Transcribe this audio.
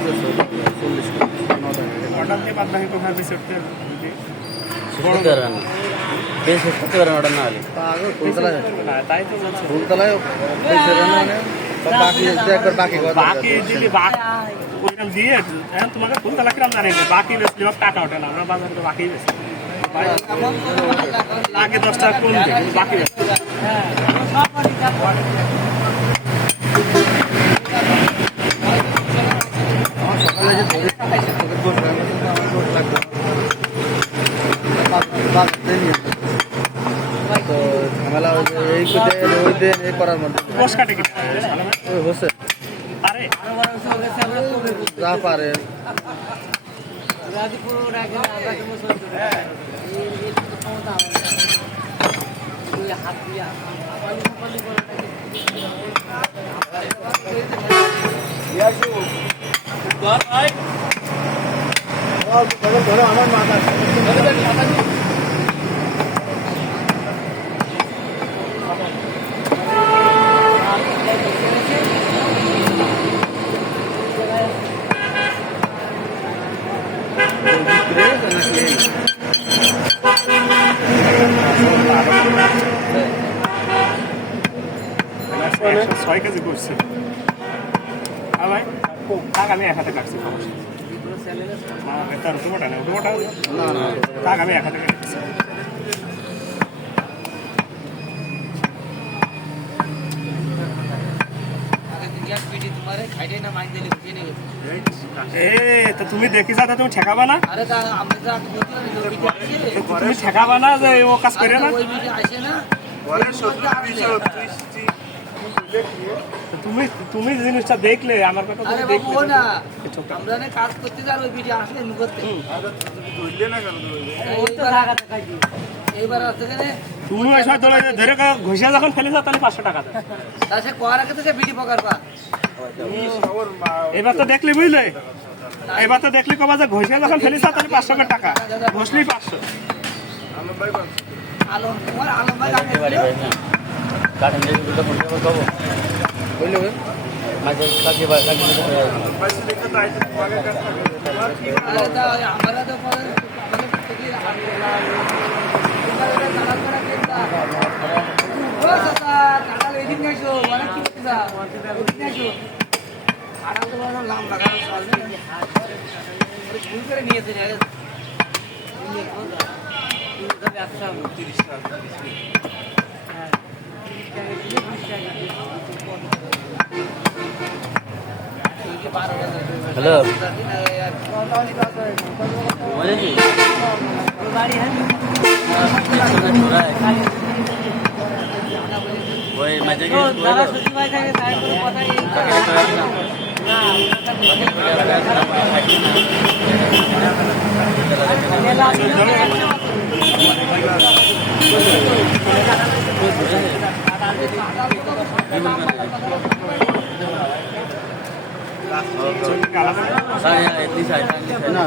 আছে 40 অর্ডার দিয়ে বাদ বাকি কোথায় দিচ্ছে বেশ করতে পারেন অর্ডার না হলে ফুলতলায় তাই তো বলছি ফুলতলায় পয়সা মানে বাকি একবার বাকি বাকি দিলি ওইরকম দিয়ে এখন তোমাকে ফুলতলা কিরাম জানি না বাকি বেশি টাকা ওঠে না আমরা বাজারে তো বাকি বেশি আগে 10 টাকা কম দেয় বাকি বেশি সকালে যে তো ঝামেলা এই ওই দিন এই করার মধ্যে বস কাটে কি ওই হচ্ছে আরে যা পারে আমার মাথা ছয় কেজি করছে আর ভাই টাকা আমি 1 হাতে কাটছি সমস্যা তার উঠোটা না উঠোটা না না টাকা আমি 1 হাতে কাটছি তো তুমি দেখি যা তুমি ঠেকাবা না তুমি ঠেকাবা না যে ও কাজ করে না তুমি তুমি জিনিসটা দেখলে আমার কথা তুমি দেখলে না আমরা না কাজ করতে যাই ওই ভিডিও আসলে নি করতে ধরলে না কেন এইবার আসতে গেলে তুমি ওই সময় ধরে ধরে ঘষিয়া যখন ফেলে যাও তাহলে 500 টাকা দেয় তার সে কোয়ার আগে তো সে ভিডিও পকার পা এবার তো দেখলি বুঝলে এবার তো দেখলি কবা যে ঘষিয়া যখন ফেলে যাও তাহলে 500 টাকা ঘষলি 500 আলম কুমার আলম ভাই আগে কাঠেন যে দুটো ফোন করে দেবো বললে মাঝে কাকে বা কাকে আরে তা আমরা তো পরে মানে থেকে জানা করা কেনটা ও সাতা কাটাল এদিন গাইছো মানে কি করছিস এদিন গাইছো কাটাল তো বড় লাম লাগানো চল নেই ভুল করে নিয়েছে রে ব্যবসা 30 টাকা হ্যালো ওই মাঝে আলাদা না